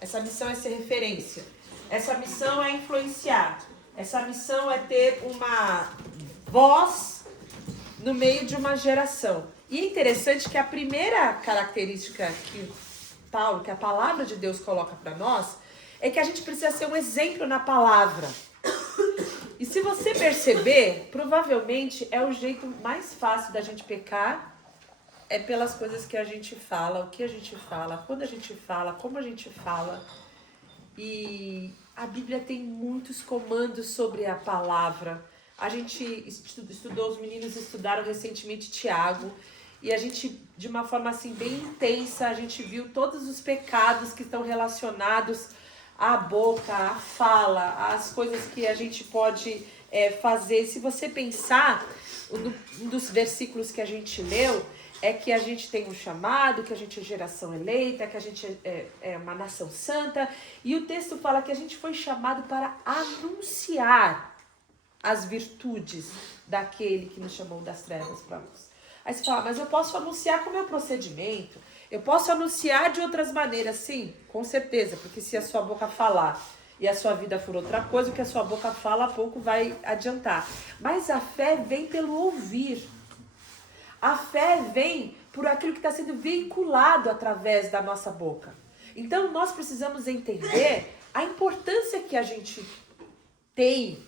Essa missão é ser referência. Essa missão é influenciar. Essa missão é ter uma voz no meio de uma geração. E é interessante que a primeira característica que a palavra de Deus coloca para nós, é que a gente precisa ser um exemplo na palavra. E se você perceber, provavelmente é o jeito mais fácil da gente pecar, é pelas coisas que a gente fala, o que a gente fala, quando a gente fala, como a gente fala. E a Bíblia tem muitos comandos sobre a palavra. A gente estudou, os meninos estudaram recentemente Tiago, e a gente, de uma forma assim bem intensa, a gente viu todos os pecados que estão relacionados à boca, à fala, às coisas que a gente pode fazer. Se você pensar, um dos versículos que a gente leu é que a gente tem um chamado, que a gente é geração eleita, que a gente é uma nação santa, e o texto fala que a gente foi chamado para anunciar as virtudes daquele que nos chamou das trevas para a luz. Aí você fala, mas eu posso anunciar com o meu procedimento, eu posso anunciar de outras maneiras. Sim, com certeza, porque se a sua boca falar e a sua vida for outra coisa, o que a sua boca fala pouco vai adiantar. Mas a fé vem pelo ouvir. A fé vem por aquilo que está sendo veiculado através da nossa boca. Então nós precisamos entender a importância que a gente tem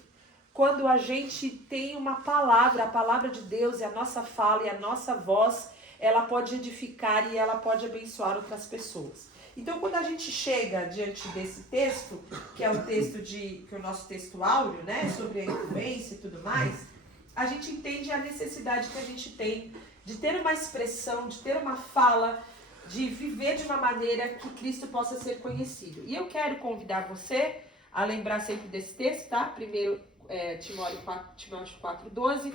quando a gente tem uma palavra, a palavra de Deus, e a nossa fala e a nossa voz, ela pode edificar e ela pode abençoar outras pessoas. Então, quando a gente chega diante desse texto, que é o texto que é o nosso texto áureo, né, sobre a influência e tudo mais, a gente entende a necessidade que a gente tem de ter uma expressão, de ter uma fala, de viver de uma maneira que Cristo possa ser conhecido. E eu quero convidar você a lembrar sempre desse texto, tá? Primeiro, Timóteo 4:12,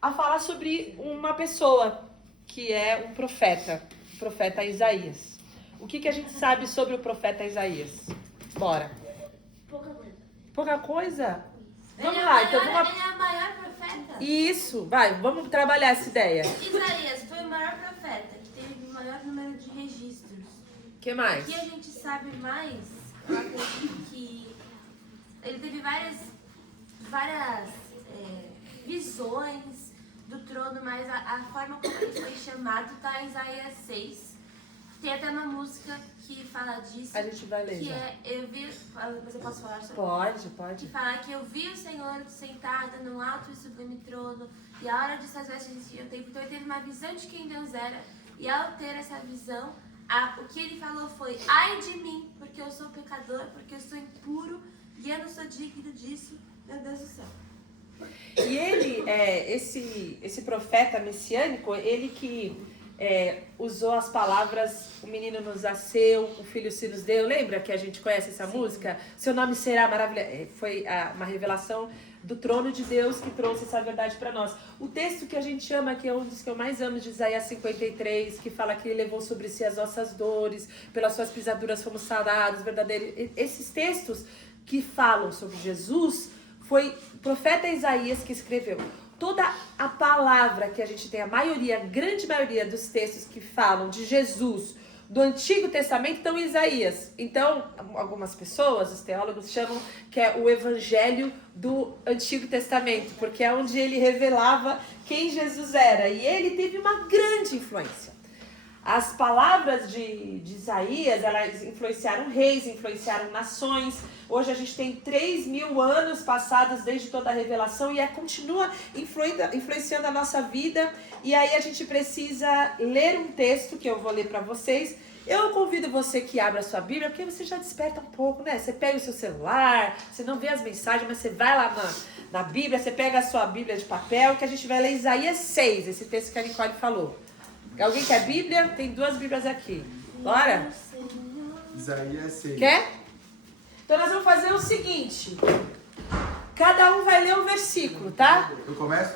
a falar sobre uma pessoa que é um profeta, o profeta Isaías. O que a gente sabe sobre o profeta Isaías? Bora. Pouca coisa. Pouca coisa? Vamos Ele lá, é então vamos... Ele é o maior profeta. Isso, vamos trabalhar essa ideia. Isaías foi o maior profeta, que teve o maior número de registros. O que mais? O que a gente sabe mais, eu acredito que ele teve várias visões do trono, mas a forma como ele foi chamado está em Isaías 6. Tem até uma música que fala disso. A gente vai ler que já. eu vi, mas eu posso falar sobre? Pode. Que fala que eu vi o Senhor sentado num alto e sublime trono, e a hora de suas vestes existia o tempo. Então ele teve uma visão de quem Deus era, e ao ter essa visão, o que ele falou foi: ai de mim, porque eu sou pecador, porque eu sou impuro, e eu não sou digno disso, meu Deus do céu. E ele, esse profeta messiânico, ele que usou as palavras, o menino nos nasceu, o filho se nos deu. Lembra que a gente conhece essa música? Seu nome será maravilhoso. Foi uma revelação do trono de Deus que trouxe essa verdade para nós. O texto que a gente ama, que é um dos que eu mais amo, de Isaías 53, que fala que ele levou sobre si as nossas dores, pelas suas pisaduras fomos sarados, verdadeiro. Esses textos que falam sobre Jesus, foi o profeta Isaías que escreveu. Toda a palavra que a gente tem, a grande maioria dos textos que falam de Jesus do Antigo Testamento estão em Isaías. Então, algumas pessoas, os teólogos, chamam que é o Evangelho do Antigo Testamento, porque é onde ele revelava quem Jesus era. E ele teve uma grande influência. As palavras de Isaías, elas influenciaram reis, influenciaram nações. Hoje a gente tem 3.000 anos passados desde toda a revelação e continua influenciando a nossa vida. E aí a gente precisa ler um texto que eu vou ler para vocês. Eu convido você que abra a sua Bíblia, porque você já desperta um pouco, né? Você pega o seu celular, você não vê as mensagens, mas você vai lá na Bíblia, você pega a sua Bíblia de papel, que a gente vai ler Isaías 6, esse texto que a Nicole falou. Alguém quer Bíblia? Tem 2 Bíblias aqui. Bora? Isaías 6. Quer? Então nós vamos fazer o seguinte. Cada um vai ler um versículo, tá? Eu começo?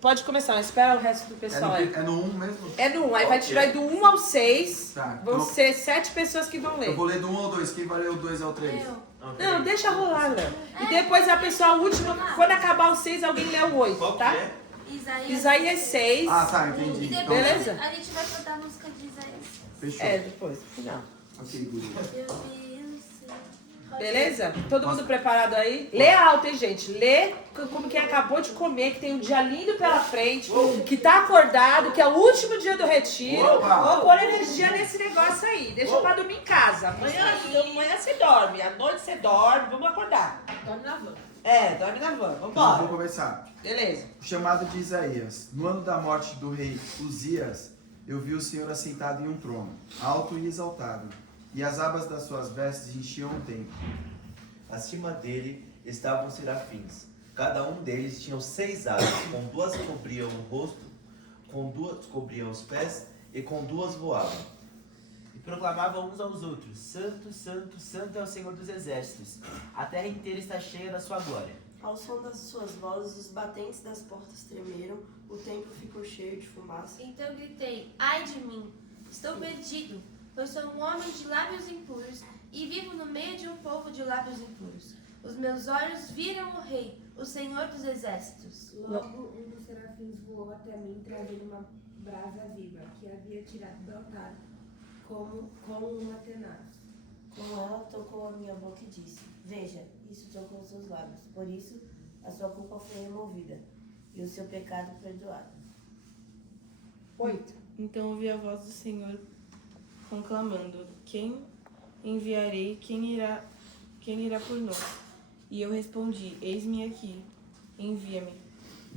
Pode começar, mas espera o resto do pessoal aí. É no 1 mesmo? É no 1, aí vai do 1 ao 6. Tá, Vão então- ser 7 pessoas que vão ler. Eu vou ler do 1 ao 2. Quem vai ler o 2 ao 3? Não, deixa rolar, Léo. E depois a pessoa, a última, quando acabar o 6, alguém lê o 8, Qual que tá? é? Isaías 6. Ah, tá, E entendi. depois Então, Beleza? a gente vai cantar a música de Isaías. fechou. Depois, no final. Ok, Guri. Eu vi o Beleza? Todo mundo preparado aí? Lê alto, hein, gente? Lê como quem acabou de comer, que tem um dia lindo pela frente, que tá acordado, que é o último dia do retiro. Vou pôr energia nesse negócio aí. Deixa pra dormir em casa. Amanhã você dorme, à noite você dorme. Vamos acordar. Dorme na van. Dorme na van. Então, Vambora. vou começar. Beleza. O chamado de Isaías. No ano da morte do rei Uzias, eu vi o Senhor assentado em um trono, alto e exaltado, e as abas das suas vestes enchiam o templo. Acima dele estavam os serafins. Cada um deles tinha 6 asas, com 2 cobriam o rosto, com 2 cobriam os pés e com 2 voavam. E proclamavam uns aos outros: Santo, Santo, Santo é o Senhor dos Exércitos. A terra inteira está cheia da sua glória. Ao som das suas vozes, os batentes das portas tremeram, o templo ficou cheio de fumaça. Então gritei: ai de mim, estou perdido, pois sou um homem de lábios impuros e vivo no meio de um povo de lábios impuros. Os meus olhos viram o Rei, o Senhor dos Exércitos. Logo um dos serafins voou até mim, trazendo uma brasa viva, que havia tirado do altar, com uma tenaz. Com ela tocou a minha boca e disse: veja, isso tocou os seus lábios, por isso a sua culpa foi removida e o seu pecado perdoado. 8. Então ouvi a voz do Senhor conclamando: Quem enviarei? Quem irá por nós? E eu respondi: Eis-me aqui, envia-me.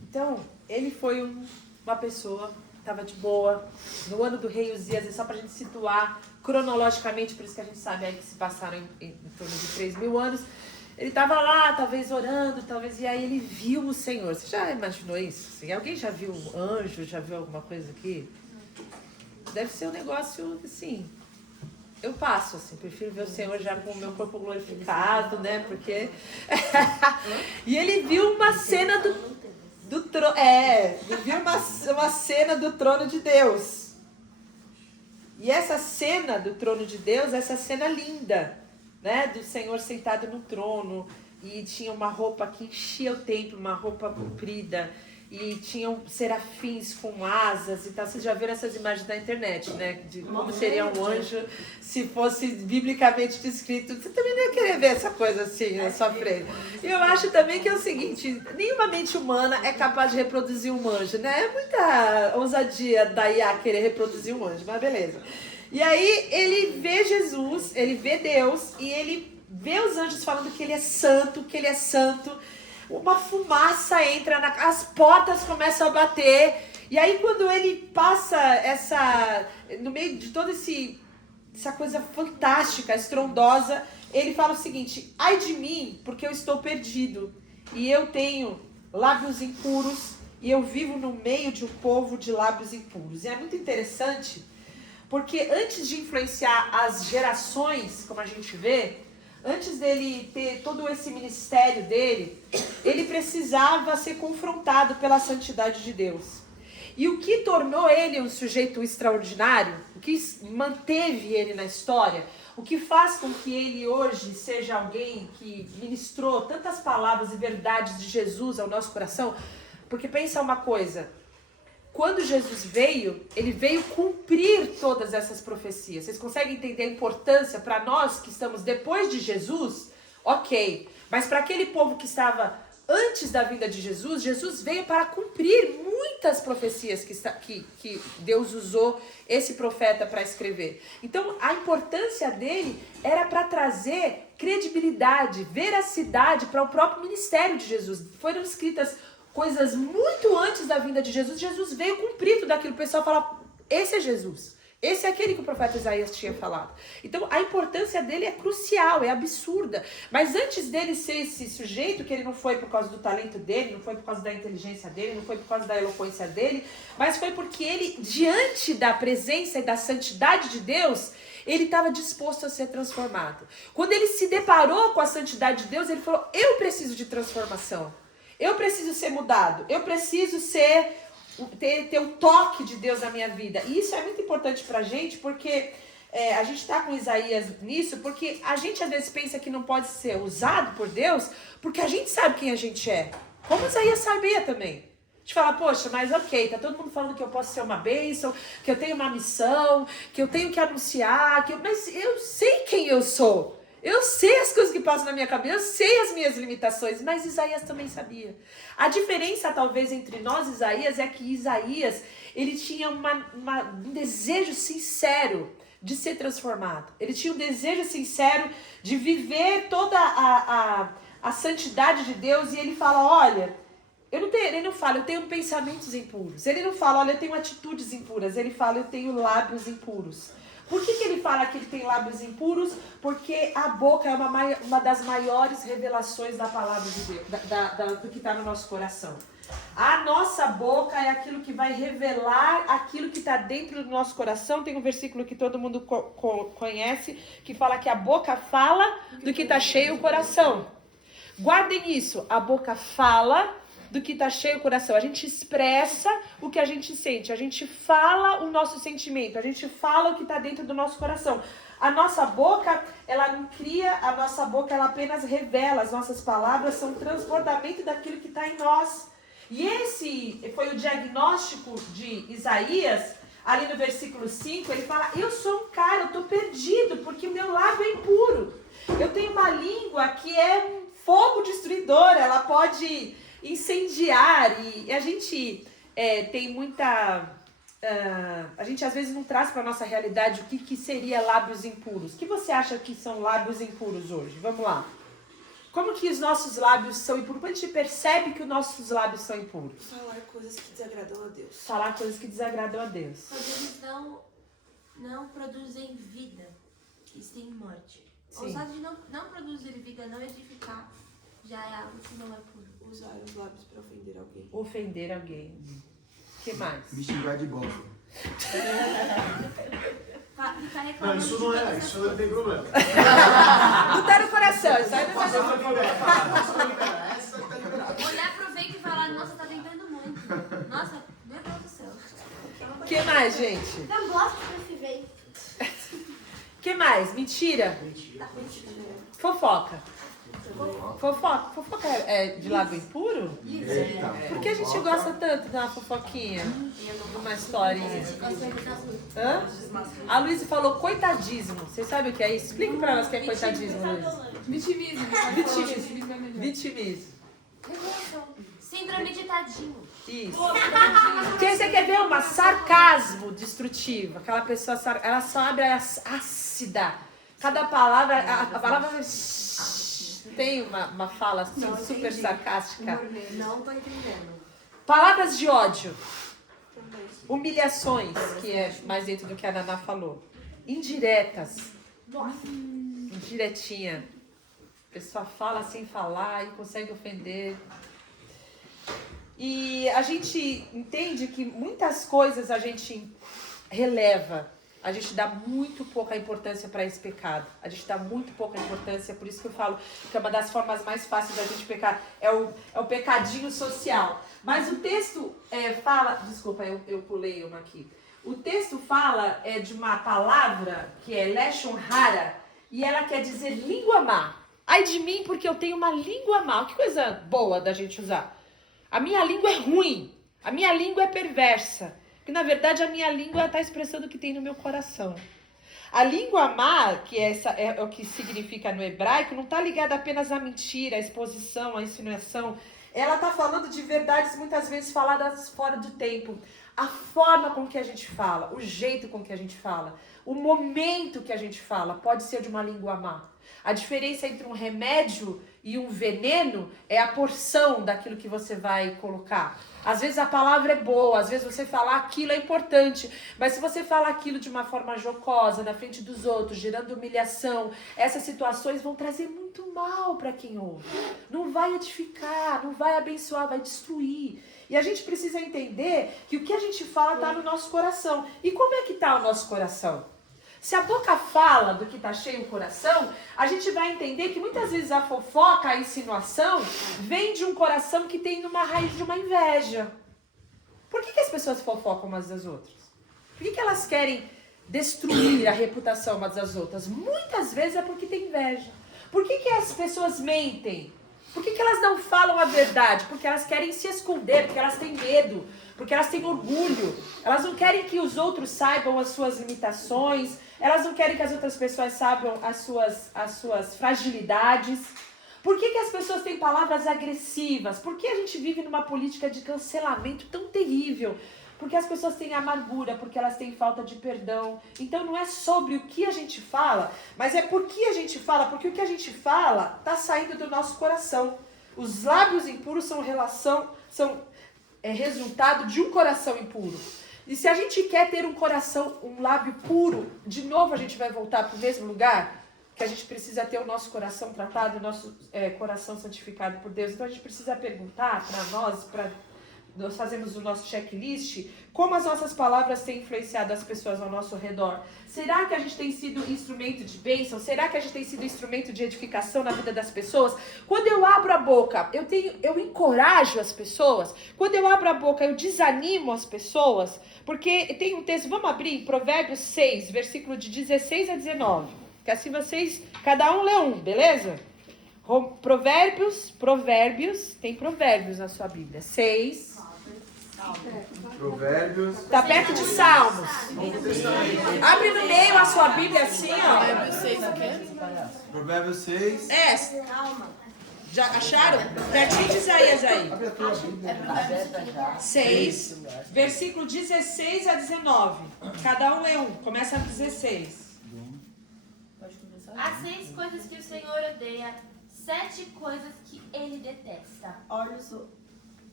Então, ele foi uma pessoa, estava de boa, no ano do rei Uzias, é só pra gente situar cronologicamente, por isso que a gente sabe aí que se passaram em torno de 3.000 anos. Ele estava lá, talvez orando, e aí ele viu o Senhor. Você já imaginou isso? Assim, alguém já viu um anjo, já viu alguma coisa aqui? Deve ser um negócio, assim, eu passo, assim, prefiro ver o Senhor já com o meu corpo glorificado, né, porque... E ele viu uma cena do trono, viu uma cena do trono de Deus. E essa cena do trono de Deus, essa cena linda, né, do Senhor sentado no trono, e tinha uma roupa que enchia o templo, uma roupa comprida, e tinham serafins com asas e tal. Vocês já viram essas imagens na internet, né? De como seria um anjo se fosse biblicamente descrito. Você também não ia querer ver essa coisa assim na sua frente. E eu acho também que é o seguinte: nenhuma mente humana é capaz de reproduzir um anjo, né? É muita ousadia da IA querer reproduzir um anjo, mas beleza. E aí ele vê Jesus, ele vê Deus, e ele vê os anjos falando que ele é santo, que ele é santo. Uma fumaça entra, as portas começam a bater, e aí quando ele passa no meio de toda essa coisa fantástica, estrondosa, ele fala o seguinte: ai de mim, porque eu estou perdido, e eu tenho lábios impuros, e eu vivo no meio de um povo de lábios impuros. E é muito interessante, porque antes de influenciar as gerações, como a gente vê, antes dele ter todo esse ministério dele, ele precisava ser confrontado pela santidade de Deus. E o que tornou ele um sujeito extraordinário, o que manteve ele na história, o que faz com que ele hoje seja alguém que ministrou tantas palavras e verdades de Jesus ao nosso coração, porque pensa uma coisa: quando Jesus veio, ele veio cumprir todas essas profecias. Vocês conseguem entender a importância para nós que estamos depois de Jesus? Ok. Mas para aquele povo que estava antes da vinda de Jesus, Jesus veio para cumprir muitas profecias que Deus usou esse profeta para escrever. Então, a importância dele era para trazer credibilidade, veracidade para o próprio ministério de Jesus. Foram escritas coisas muito antes da vinda de Jesus. Jesus veio cumprir tudo aquilo. O pessoal fala: esse é Jesus. Esse é aquele que o profeta Isaías tinha falado. Então, a importância dele é crucial, é absurda. Mas antes dele ser esse sujeito, que ele não foi por causa do talento dele, não foi por causa da inteligência dele, não foi por causa da eloquência dele, mas foi porque ele, diante da presença e da santidade de Deus, ele estava disposto a ser transformado. Quando ele se deparou com a santidade de Deus, ele falou: eu preciso de transformação. Eu preciso ser mudado. Eu preciso ter um toque de Deus na minha vida. E isso é muito importante pra gente, porque a gente tá com Isaías nisso, porque a gente às vezes pensa que não pode ser usado por Deus, porque a gente sabe quem a gente é. Como Isaías sabia também. A gente fala: poxa, mas ok, tá todo mundo falando que eu posso ser uma bênção, que eu tenho uma missão, que eu tenho que anunciar, mas eu sei quem eu sou. Eu sei as coisas que passam na minha cabeça, eu sei as minhas limitações, mas Isaías também sabia. A diferença, talvez, entre nós e Isaías é que Isaías, ele tinha um desejo sincero de ser transformado. Ele tinha um desejo sincero de viver toda a santidade de Deus, e ele fala, olha, ele não fala, eu tenho pensamentos impuros. Ele não fala, olha, eu tenho atitudes impuras. Ele fala, eu tenho lábios impuros. Por que ele fala que ele tem lábios impuros? Porque a boca é uma das maiores revelações da palavra de Deus, do que está no nosso coração. A nossa boca é aquilo que vai revelar aquilo que está dentro do nosso coração. Tem um versículo que todo mundo conhece, que fala que a boca fala do que está cheio o coração. Guardem isso, a boca fala do que está cheio o coração. A gente expressa o que a gente sente, a gente fala o nosso sentimento, a gente fala o que está dentro do nosso coração. A nossa boca, ela não cria, a nossa boca, ela apenas revela. As nossas palavras são um transbordamento daquilo que está em nós. E esse foi o diagnóstico de Isaías, ali no versículo 5, ele fala, eu sou um cara, eu estou perdido, porque o meu lábio é impuro. Eu tenho uma língua que é um fogo destruidor, ela pode incendiar, e a gente tem muita... a gente às vezes não traz para a nossa realidade o que seria lábios impuros. O que você acha que são lábios impuros hoje? Vamos lá. Como que os nossos lábios são impuros? Como a gente percebe que os nossos lábios são impuros? Falar coisas que desagradam a Deus. Falar coisas que desagradam a Deus. Quando eles não produzem vida, e sim morte. Sim. O fato de não produzir vida, não edificar, já é algo que não é puro. Usar os lábios para ofender alguém. Ofender alguém. O que mais? Me xingar de boca. Ficar Não, reclamando isso de não todas é, as isso não tem problema. Não tá no coração, isso aí não vai Essa dar. tá liberada. Olhar pro vento e falar, nossa, tá tentando muito. Nossa, meu Deus do céu. O que mais, gente? Eu gosto desse vento. O que mais? Mentira? Fofoca. Fofoca é de lábio impuro? Por que a gente gosta tanto de uma fofoquinha? De uma historinha? Hã? A Luísa falou coitadismo. Vocês sabem o que é isso? Explique pra nós o que é coitadismo, Luísa. Vitimismo. Vitimismo. Síndrome de tadinho. Isso. Porque você quer ver uma sarcasmo destrutivo. Aquela pessoa, ela só abre ácida. Cada palavra, a palavra tem uma fala assim, super sarcástica. Não tô entendendo. Palavras de ódio. Humilhações, que é mais dentro do que a Naná falou. Indiretas. Indiretinha. A pessoa fala sem falar e consegue ofender. E a gente entende que muitas coisas a gente releva. A gente dá muito pouca importância para esse pecado. A gente dá muito pouca importância, por isso que eu falo que é uma das formas mais fáceis da gente pecar. É o pecadinho social. Mas o texto fala... Desculpa, eu pulei uma aqui. O texto fala de uma palavra que é leshon hara, e ela quer dizer língua má. Ai de mim, porque eu tenho uma língua má. Que coisa boa da gente usar. A minha língua é ruim. A minha língua é perversa. Que na verdade a minha língua está expressando o que tem no meu coração. A língua má, que é o que significa no hebraico, não está ligada apenas à mentira, à exposição, à insinuação. Ela está falando de verdades muitas vezes faladas fora do tempo. A forma com que a gente fala, o jeito com que a gente fala, o momento que a gente fala pode ser de uma língua má. A diferença entre um remédio e um veneno é a porção daquilo que você vai colocar. Às vezes a palavra é boa, às vezes você falar aquilo é importante, mas se você falar aquilo de uma forma jocosa, na frente dos outros, gerando humilhação, essas situações vão trazer muito mal para quem ouve. Não vai edificar, não vai abençoar, vai destruir. E a gente precisa entender que o que a gente fala está no nosso coração. E como é que está o nosso coração? Se a boca fala do que está cheio o coração, a gente vai entender que muitas vezes a fofoca, a insinuação, vem de um coração que tem uma raiz de uma inveja. Por que as pessoas fofocam umas das outras? Por que elas querem destruir a reputação umas das outras? Muitas vezes é porque tem inveja. Por que as pessoas mentem? Por que elas não falam a verdade? Porque elas querem se esconder, porque elas têm medo. porque elas têm orgulho. Elas não querem que os outros saibam as suas limitações, elas não querem que as outras pessoas saibam as suas fragilidades. Por que as pessoas têm palavras agressivas? Por que a gente vive numa política de cancelamento tão terrível? Porque as pessoas têm amargura, porque elas têm falta de perdão. Então não é sobre o que a gente fala, mas é por que a gente fala, porque o que a gente fala está saindo do nosso coração. Os lábios impuros são resultado de um coração impuro. E se a gente quer ter um lábio puro, de novo a gente vai voltar para o mesmo lugar, que a gente precisa ter o nosso coração tratado, o nosso coração santificado por Deus. Então a gente precisa perguntar para nós fazemos o nosso checklist, como as nossas palavras têm influenciado as pessoas ao nosso redor. Será que a gente tem sido instrumento de bênção? Será que a gente tem sido instrumento de edificação na vida das pessoas? Quando eu abro a boca, eu encorajo as pessoas. Quando eu abro a boca, eu desanimo as pessoas. Porque tem um texto, vamos abrir, Provérbios 6, versículo de 16 a 19. Que assim vocês, cada um lê um, beleza? Provérbios, tem provérbios na sua Bíblia. 6. Provérbios. Tá perto de Salmos. Abre no meio a sua Bíblia assim, ó. Provérbios 6 o quê? Provérbios 6. Já acharam? Pertinho de Isaías aí. Abre a tua Bíblia. 6, versículo 16 a 19. Cada um é um. Começa no 16. Há 6 coisas que o Senhor odeia, 7 coisas que ele detesta.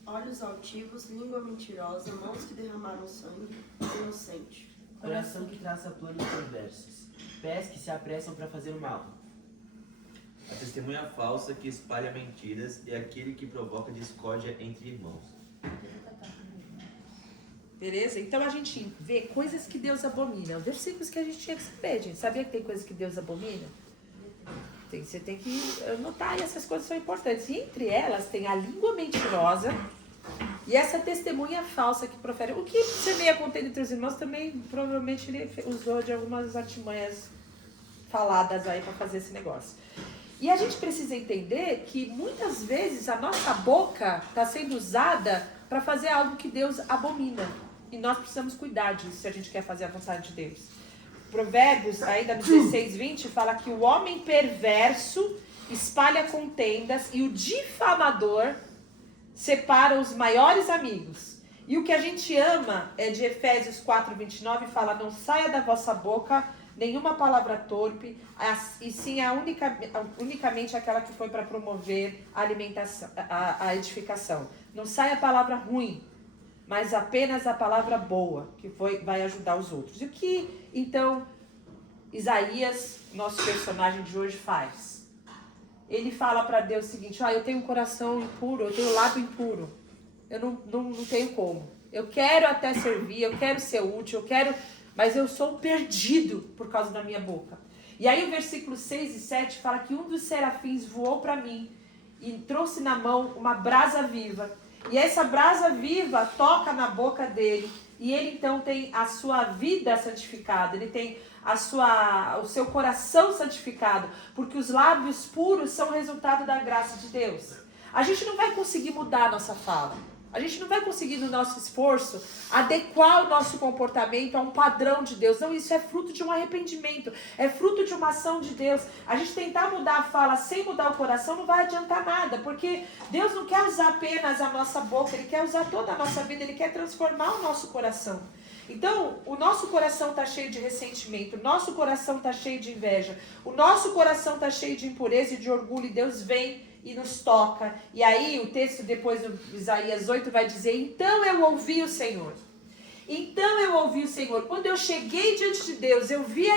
Olhos altivos, língua mentirosa, mãos que derramaram sangue, inocente. Coração que traça planos perversos, pés que se apressam para fazer o mal. A testemunha falsa que espalha mentiras e aquele que provoca discórdia entre irmãos. Beleza? Então a gente vê coisas que Deus abomina. Versículos que a gente tinha que saber, gente. Sabia que tem coisas que Deus abomina? Você tem que notar, e essas coisas são importantes. E entre elas tem a língua mentirosa e essa testemunha falsa que profere. O que semeia contenda entre os irmãos também, provavelmente ele usou de algumas artimanhas faladas aí para fazer esse negócio. E a gente precisa entender que muitas vezes a nossa boca está sendo usada para fazer algo que Deus abomina. E nós precisamos cuidar disso se a gente quer fazer a vontade de Deus. Provérbios, ainda no 16, 20, fala que o homem perverso espalha contendas e o difamador separa os maiores amigos. E o que a gente ama é de Efésios 4, 29, fala: não saia da vossa boca nenhuma palavra torpe, e sim unicamente aquela que foi para promover a alimentação, a edificação. Não saia a palavra ruim, mas apenas a palavra boa, que vai ajudar os outros. E o que, então, Isaías, nosso personagem de hoje, faz? Ele fala para Deus o seguinte: eu tenho um coração impuro, eu tenho um lábio impuro, eu não tenho como. Eu quero até servir, eu quero ser útil, mas eu sou um perdido por causa da minha boca. E aí o versículo 6 e 7 fala que um dos serafins voou para mim e trouxe na mão uma brasa viva. E essa brasa viva toca na boca dele. E ele então tem a sua vida santificada. Ele tem o seu coração santificado. Porque os lábios puros são resultado da graça de Deus. A gente não vai conseguir mudar a nossa fala. A gente não vai conseguir, no nosso esforço, adequar o nosso comportamento a um padrão de Deus. Não, isso é fruto de um arrependimento. É fruto de uma ação de Deus. A gente tentar mudar a fala sem mudar o coração não vai adiantar nada. Porque Deus não quer usar apenas a nossa boca. Ele quer usar toda a nossa vida. Ele quer transformar o nosso coração. Então, o nosso coração está cheio de ressentimento. O nosso coração está cheio de inveja. O nosso coração está cheio de impureza e de orgulho. E Deus vem e nos toca. E aí o texto depois do Isaías 8 vai dizer: então eu ouvi o Senhor. Então eu ouvi o Senhor. Quando eu cheguei diante de Deus, eu vi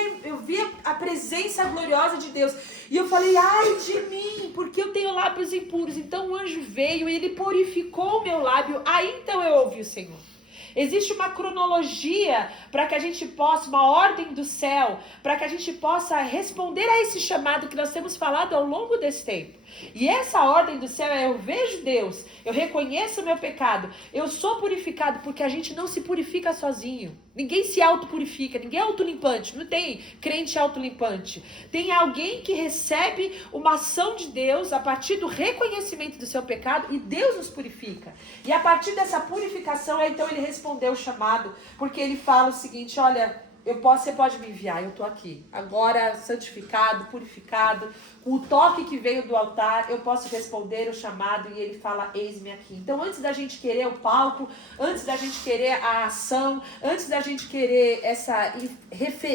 a presença gloriosa de Deus. E eu falei: ai de mim, porque eu tenho lábios impuros. Então o anjo veio e ele purificou o meu lábio. Aí então eu ouvi o Senhor. Existe uma cronologia para que a gente possa, uma ordem do céu, para que a gente possa responder a esse chamado que nós temos falado ao longo desse tempo. E essa ordem do céu é: eu vejo Deus, eu reconheço o meu pecado, eu sou purificado, porque a gente não se purifica sozinho. Ninguém se autopurifica, ninguém é autolimpante, não tem crente autolimpante. Tem alguém que recebe uma ação de Deus a partir do reconhecimento do seu pecado e Deus nos purifica. E a partir dessa purificação, então ele respondeu o chamado, porque ele fala o seguinte, olha, você pode me enviar, eu estou aqui. Agora, santificado, purificado, com o toque que veio do altar, eu posso responder o chamado e ele fala, eis-me aqui. Então, antes da gente querer o palco, antes da gente querer a ação, antes da gente querer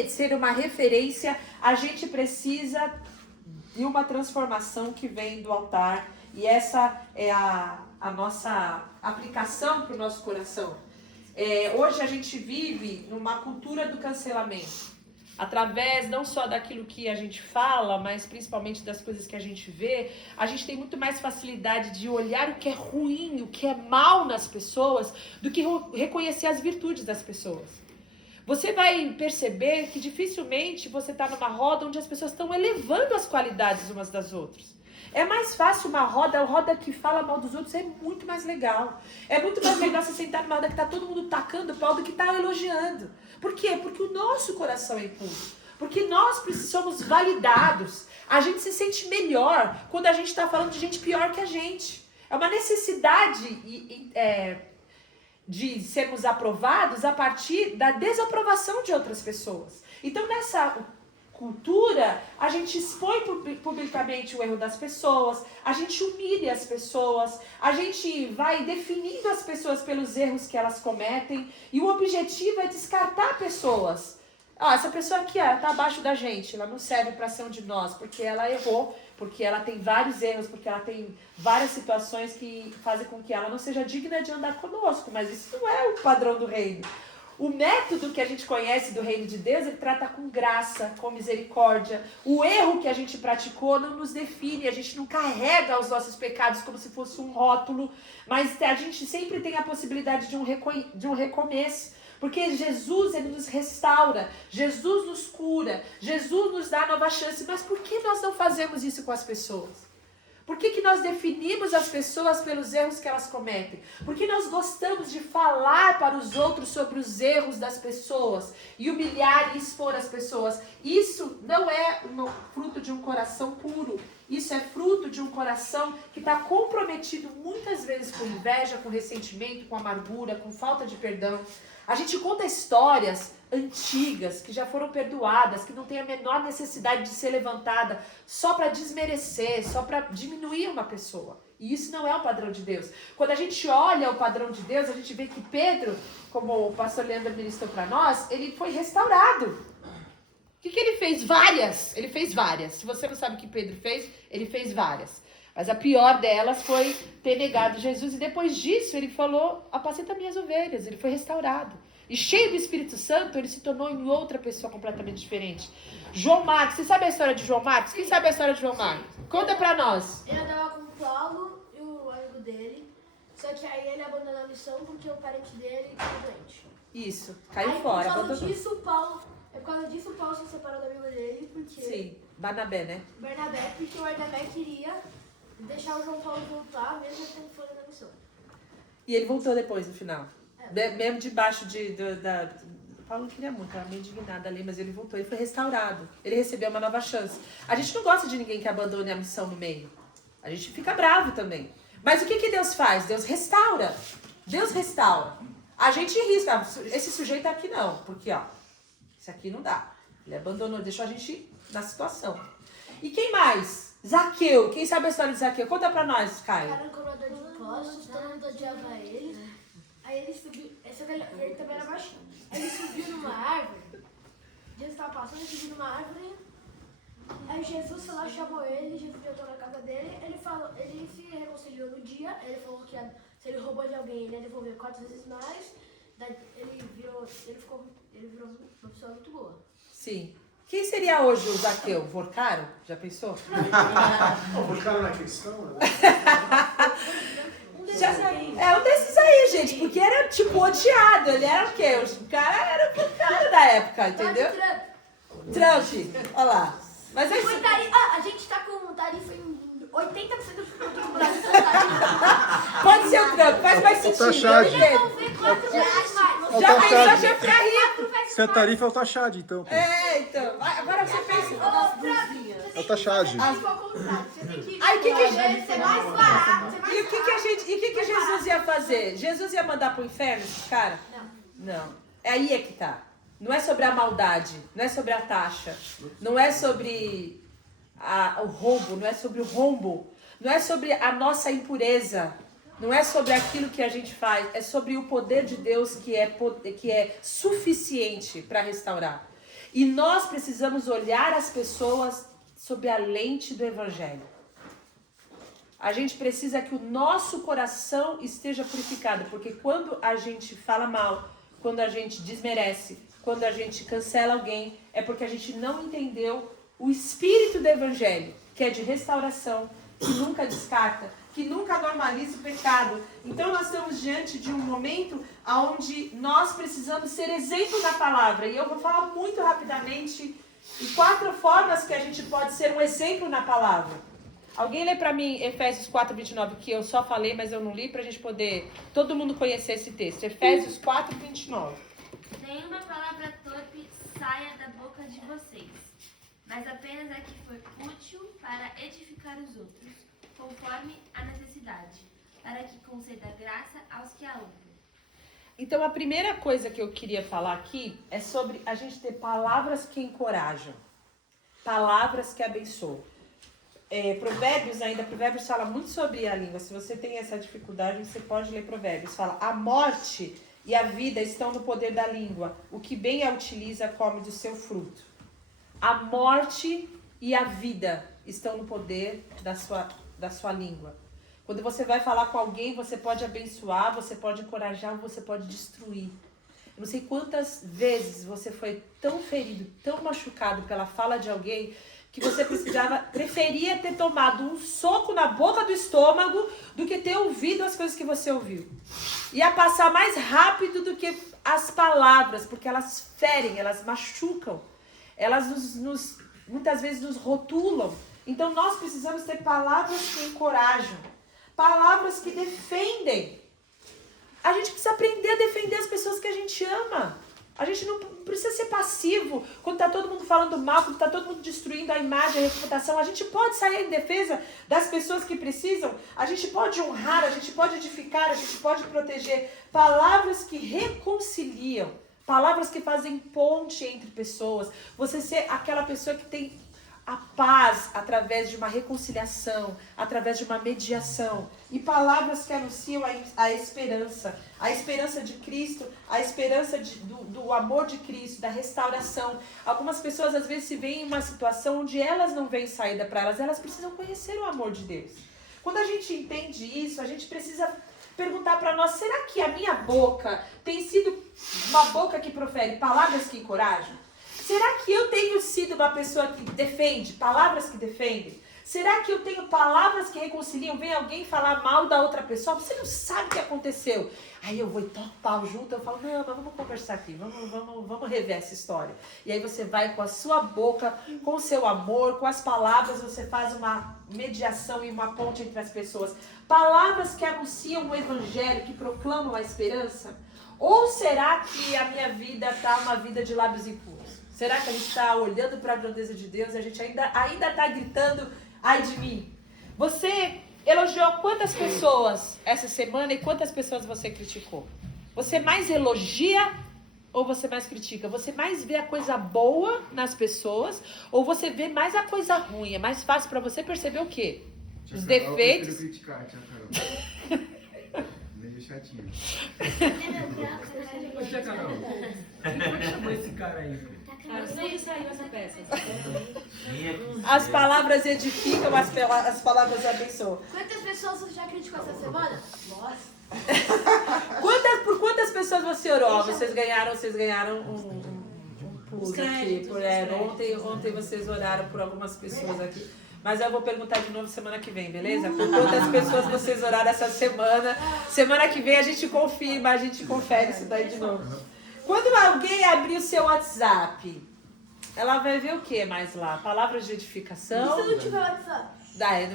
ser uma referência, a gente precisa de uma transformação que vem do altar. E essa é a nossa aplicação para o nosso coração. Hoje a gente vive numa cultura do cancelamento, através não só daquilo que a gente fala, mas principalmente das coisas que a gente vê. A gente tem muito mais facilidade de olhar o que é ruim, o que é mal nas pessoas, do que reconhecer as virtudes das pessoas. Você vai perceber que dificilmente você está numa roda onde as pessoas estão elevando as qualidades umas das outras. É mais fácil uma roda que fala mal dos outros é muito mais legal. É muito mais legal você sentar numa roda que tá todo mundo tacando pau do que tá elogiando. Por quê? Porque o nosso coração é impuro. Porque nós somos validados. A gente se sente melhor quando a gente está falando de gente pior que a gente. É uma necessidade de sermos aprovados a partir da desaprovação de outras pessoas. Então, nessa cultura, a gente expõe publicamente o erro das pessoas, a gente humilha as pessoas, a gente vai definindo as pessoas pelos erros que elas cometem, e o objetivo é descartar pessoas. Essa pessoa aqui tá abaixo da gente, ela não serve para ser um de nós, porque ela errou, porque ela tem vários erros, porque ela tem várias situações que fazem com que ela não seja digna de andar conosco, mas isso não é o padrão do reino. O método que a gente conhece do reino de Deus, ele trata com graça, com misericórdia. O erro que a gente praticou não nos define, a gente não carrega os nossos pecados como se fosse um rótulo, mas a gente sempre tem a possibilidade de um recomeço. Porque Jesus, ele nos restaura, Jesus nos cura, Jesus nos dá nova chance. Mas por que nós não fazemos isso com as pessoas? Por que nós definimos as pessoas pelos erros que elas cometem? Por que nós gostamos de falar para os outros sobre os erros das pessoas e humilhar e expor as pessoas? Isso não é fruto de um coração puro. Isso é fruto de um coração que está comprometido muitas vezes com inveja, com ressentimento, com amargura, com falta de perdão. A gente conta histórias antigas que já foram perdoadas, que não tem a menor necessidade de ser levantada só para desmerecer, só para diminuir uma pessoa. E isso não é o padrão de Deus. Quando a gente olha o padrão de Deus, a gente vê que Pedro, como o pastor Leandro ministrou para nós, ele foi restaurado. O que ele fez? Várias. Ele fez várias. Se você não sabe o que Pedro fez, ele fez várias. Mas a pior delas foi ter negado Jesus. E depois disso, ele falou, apacenta minhas ovelhas. Ele foi restaurado. E cheio do Espírito Santo, ele se tornou em outra pessoa completamente diferente. João Marcos, você sabe a história de João Marcos? Quem sabe a história de João Marcos? Conta pra nós. Ele andava com o Paulo e o amigo dele. Só que aí ele abandonou a missão porque o parente dele ficou doente. Isso, caiu aí, fora. Por causa disso, o Paulo se separou do amigo dele. Porque... Sim, Barnabé, né? Barnabé, porque o Barnabé queria deixar o João Paulo voltar, mesmo tendo fora da missão. E ele voltou depois, no final. Mesmo debaixo Paulo não queria muito, estava meio indignado ali, mas ele voltou, ele foi restaurado. Ele recebeu uma nova chance. A gente não gosta de ninguém que abandone a missão no meio. A gente fica bravo também. Mas o que Deus faz? Deus restaura. Deus restaura. A gente risca. Esse sujeito aqui não, porque esse aqui não dá. Ele abandonou, deixou a gente na situação. E quem mais? Zaqueu. Quem sabe a história de Zaqueu? Conta pra nós, Caio. Era um cobrador de impostos, todo mundo odiava ele. Aí ele subiu, ele também era baixinho. Aí ele subiu numa árvore. Jesus estava passando, ele subiu numa árvore. Aí Jesus foi lá, chamou ele, Jesus entrou na casa dele. Ele se reconciliou no dia. Ele falou que se ele roubou de alguém, ele ia devolver 4 vezes mais. Daí ele virou uma pessoa muito boa. Sim. Quem seria hoje o Zaqueu? Vorcaro? Já pensou? O Vorcaro não é cristão, né? Um desses aí, gente, porque era tipo odiado. Ele era o quê? O cara era o cara da época, entendeu? Trump, olha lá. Mas é isso. A gente tá com tarifa em 80% do Brasil. Pode ser o Trump, faz mais sentido. Eles vão ver 4 vezes mais. Já pensou chefiar rico? Se a tarifa é o taxade, então. Pô. Então. Agora você pensa. É o taxade. Aí Aí, que a gente... ser mais barato, ser mais E o que Jesus ia fazer? Jesus ia mandar pro inferno esse cara? Não. Aí é que tá. Não é sobre a maldade, não é sobre a taxa, não é sobre o roubo, não é sobre o rombo, não é sobre a nossa impureza, não é sobre aquilo que a gente faz, é sobre o poder de Deus que é suficiente para restaurar. E nós precisamos olhar as pessoas sob a lente do Evangelho. A gente precisa que o nosso coração esteja purificado, porque quando a gente fala mal, quando a gente desmerece, quando a gente cancela alguém, é porque a gente não entendeu o espírito do Evangelho, que é de restauração, que nunca descarta, que nunca normaliza o pecado. Então nós estamos diante de um momento onde nós precisamos ser exemplo na palavra. E eu vou falar muito rapidamente em 4 formas que a gente pode ser um exemplo na palavra. Alguém lê para mim Efésios 4:29, que eu só falei, mas eu não li, para a gente poder, todo mundo conhecer esse texto. Efésios 4:29. Nenhuma palavra torpe saia da boca de vocês, mas apenas a que for útil para edificar os outros, conforme a necessidade, para que conceda graça aos que a ouvem. Então a primeira coisa que eu queria falar aqui é sobre a gente ter palavras que encorajam, palavras que abençoam. Provérbios fala muito sobre a língua. Se você tem essa dificuldade, você pode ler Provérbios. Fala, a morte e a vida estão no poder da língua. O que bem a utiliza, come do seu fruto. A morte e a vida estão no poder da sua língua. Quando você vai falar com alguém, você pode abençoar, você pode encorajar, ou você pode destruir. Eu não sei quantas vezes você foi tão ferido, tão machucado pela fala de alguém, que você preferia ter tomado um soco na boca do estômago do que ter ouvido as coisas que você ouviu. Ia passar mais rápido do que as palavras, porque elas ferem, elas machucam, elas muitas vezes nos rotulam. Então nós precisamos ter palavras que encorajam, palavras que defendem. A gente precisa aprender a defender as pessoas que a gente ama. A gente não precisa ser passivo quando está todo mundo falando mal, quando está todo mundo destruindo a imagem, a reputação. A gente pode sair em defesa das pessoas que precisam. A gente pode honrar, a gente pode edificar, a gente pode proteger. Palavras que reconciliam, palavras que fazem ponte entre pessoas. Você ser aquela pessoa que tem a paz através de uma reconciliação, através de uma mediação. E palavras que anunciam a esperança de Cristo, a esperança do amor de Cristo, da restauração. Algumas pessoas às vezes se veem em uma situação onde elas não veem saída para elas precisam conhecer o amor de Deus. Quando a gente entende isso, a gente precisa perguntar para nós, será que a minha boca tem sido uma boca que profere palavras que encorajam? Será que eu tenho sido uma pessoa que defende, palavras que defendem? Será que eu tenho palavras que reconciliam? Vem alguém falar mal da outra pessoa, você não sabe o que aconteceu. Aí eu vou e toco pau junto, eu falo, não, mas vamos conversar aqui, vamos rever essa história. E aí você vai com a sua boca, com o seu amor, com as palavras, você faz uma mediação e uma ponte entre as pessoas. Palavras que anunciam o evangelho, que proclamam a esperança? Ou será que a minha vida está uma vida de lábios impuros? Será que a gente está olhando para a grandeza de Deus e a gente ainda está gritando, ai de mim? Você elogiou quantas pessoas essa semana e quantas pessoas você criticou? Você mais elogia ou você mais critica? Você mais vê a coisa boa nas pessoas ou você vê mais a coisa ruim? É mais fácil para você perceber o quê? Os defeitos. Eu prefiro criticar, tia Carol. Meio chatinho. Ô, tia Carol, quem foi que chamou esse cara aí? Onde saiu essa peça? As palavras edificam, as palavras abençoam. Quantas pessoas você já criticou essa semana? Nossa. Por quantas pessoas você orou? Vocês ganharam um plus aqui. Ontem vocês oraram por algumas pessoas aqui. Mas eu vou perguntar de novo semana que vem, beleza? Por quantas pessoas vocês oraram essa semana? Semana que vem a gente confirma, a gente confere isso daí de novo. Quando alguém abrir o seu WhatsApp, ela vai ver o que mais lá? Palavras de edificação? E se não tiver WhatsApp?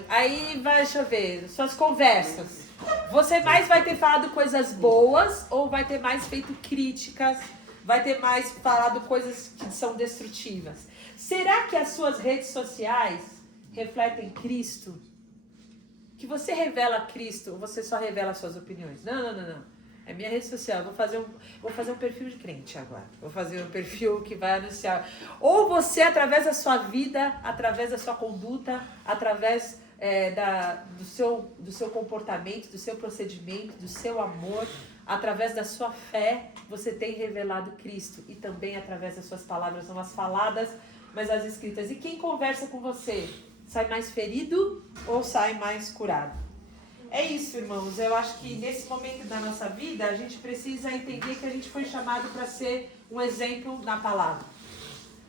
Aí vai, deixa eu ver, suas conversas. Você mais vai ter falado coisas boas ou vai ter mais feito críticas vai ter mais falado coisas que são destrutivas. Será que as suas redes sociais refletem Cristo? Que você revela Cristo ou você só revela suas opiniões? Não. É minha rede social. Eu vou fazer um perfil de crente agora. Vou fazer um perfil que vai anunciar. Ou você, através da sua vida, através da sua conduta, através do seu comportamento, do seu procedimento, do seu amor, através da sua fé, você tem revelado Cristo. E também através das suas palavras, não as faladas, mas as escritas. E quem conversa com você, sai mais ferido ou sai mais curado? É isso, irmãos. Eu acho que nesse momento da nossa vida, a gente precisa entender que a gente foi chamado para ser um exemplo na palavra.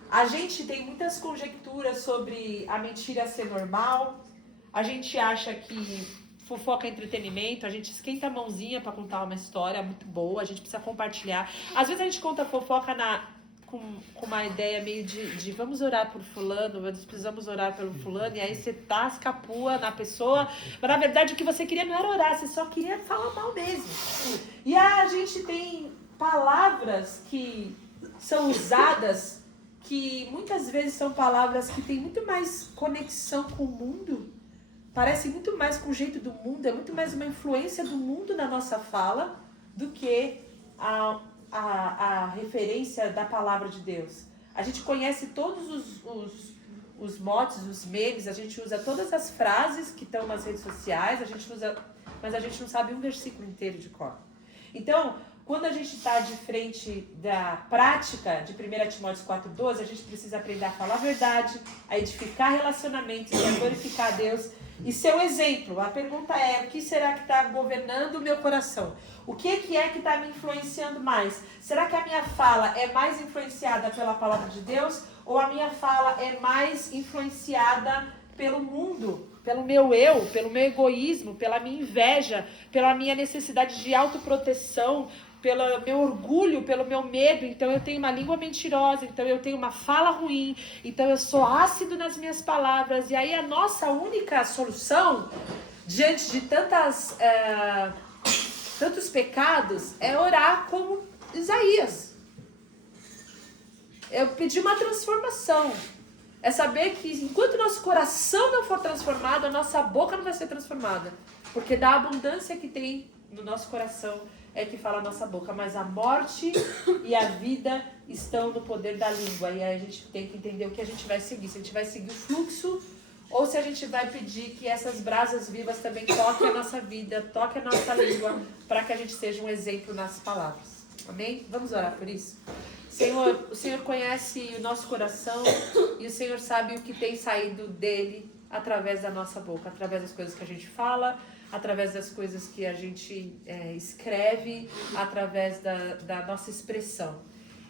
A gente tem muitas conjecturas sobre a mentira ser normal. A gente acha que fofoca é entretenimento. A gente esquenta a mãozinha para contar uma história muito boa. A gente precisa compartilhar. Às vezes a gente conta fofoca com uma ideia meio de vamos orar por fulano, nós precisamos orar pelo fulano, e aí você tasca a pua na pessoa, mas na verdade o que você queria não era orar, você só queria falar mal mesmo. E a gente tem palavras que são usadas, que muitas vezes são palavras que têm muito mais conexão com o mundo, parecem muito mais com o jeito do mundo, é muito mais uma influência do mundo na nossa fala do que a referência da palavra de Deus. A gente conhece todos os motes, os memes, a gente usa todas as frases que estão nas redes sociais, mas a gente não sabe um versículo inteiro de cor. Então, quando a gente está de frente da prática de 1 Timóteo 4,12, a gente precisa aprender a falar a verdade, a edificar relacionamentos e a glorificar a Deus e ser um exemplo. A pergunta é, o que será que está governando o meu coração? O que é que está me influenciando mais? Será que a minha fala é mais influenciada pela palavra de Deus ou a minha fala é mais influenciada pelo mundo, pelo meu eu, pelo meu egoísmo, pela minha inveja, pela minha necessidade de autoproteção, pelo meu orgulho, pelo meu medo? Então eu tenho uma língua mentirosa, então eu tenho uma fala ruim, então eu sou ácido nas minhas palavras. E aí a nossa única solução diante de tantos pecados é orar como Isaías. Eu pedi uma transformação. É saber que enquanto nosso coração não for transformado, a nossa boca não vai ser transformada. Porque da abundância que tem no nosso coração é que fala a nossa boca. Mas a morte e a vida estão no poder da língua. E aí a gente tem que entender o que a gente vai seguir. Se a gente vai seguir o fluxo ou se a gente vai pedir que essas brasas vivas também toquem a nossa vida, toquem a nossa língua, para que a gente seja um exemplo nas palavras. Amém? Vamos orar por isso? Senhor, o Senhor conhece o nosso coração e o Senhor sabe o que tem saído dele através da nossa boca, através das coisas que a gente fala, através das coisas que a gente escreve, através da nossa expressão.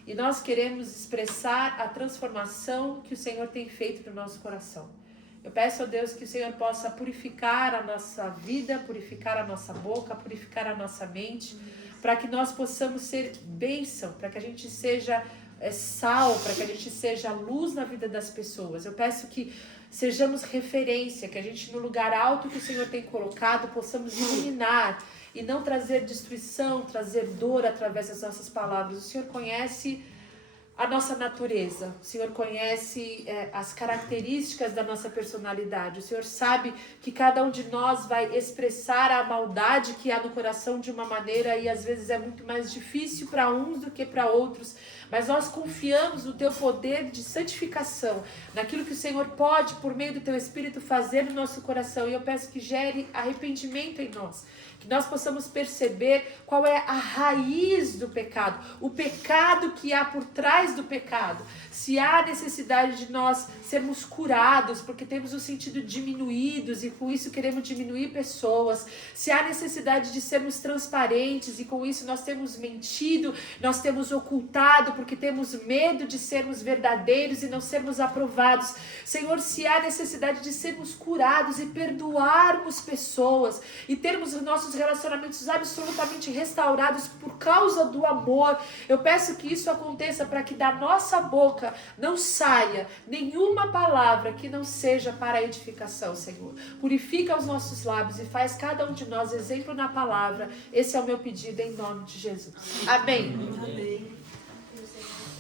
E nós queremos expressar a transformação que o Senhor tem feito no nosso coração. Eu peço a Deus que o Senhor possa purificar a nossa vida, purificar a nossa boca, purificar a nossa mente, para que nós possamos ser bênção, para que a gente seja sal, para que a gente seja luz na vida das pessoas. Eu peço que sejamos referência, que a gente no lugar alto que o Senhor tem colocado possamos iluminar e não trazer destruição, trazer dor através das nossas palavras. O Senhor conhece a nossa natureza, o Senhor conhece as características da nossa personalidade, o Senhor sabe que cada um de nós vai expressar a maldade que há no coração de uma maneira e às vezes é muito mais difícil para uns do que para outros, mas nós confiamos no Teu poder de santificação, naquilo que o Senhor pode, por meio do Teu Espírito, fazer no nosso coração, e eu peço que gere arrependimento em nós, que nós possamos perceber qual é a raiz do pecado, o pecado que há por trás do pecado. Se há necessidade de nós sermos curados, porque temos o sentido diminuídos e com isso queremos diminuir pessoas, se há necessidade de sermos transparentes e com isso nós temos mentido, nós temos ocultado, porque temos medo de sermos verdadeiros e não sermos aprovados. Senhor, se há necessidade de sermos curados e perdoarmos pessoas e termos os nossos relacionamentos absolutamente restaurados por causa do amor, eu peço que isso aconteça para que da nossa boca não saia nenhuma palavra que não seja para a edificação, Senhor. Purifica os nossos lábios e faz cada um de nós exemplo na palavra. Esse é o meu pedido em nome de Jesus. Amém. Amém.